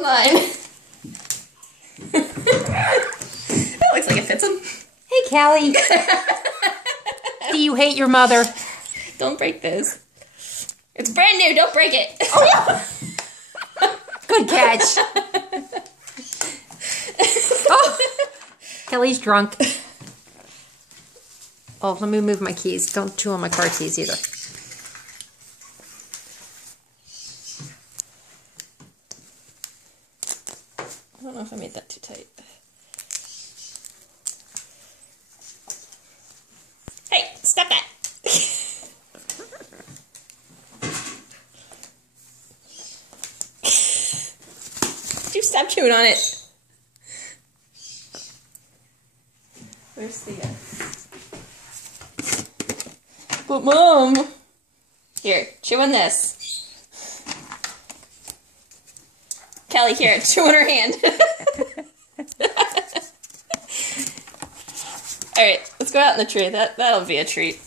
Line. That looks like it fits him. Hey, Callie. Do you hate your mother? Don't break this. It's brand new. Don't break it. Oh. Good catch. Oh. Kelly's drunk. Oh, let me move my keys. Don't chew on my car keys either. I don't know if I made that too tight. Hey, stop that! You stop chewing on it. Where's the... But Mom! Here, chew on this. Kelly, here, chew on her hand. Alright, let's go out in the tree. That'll be a treat.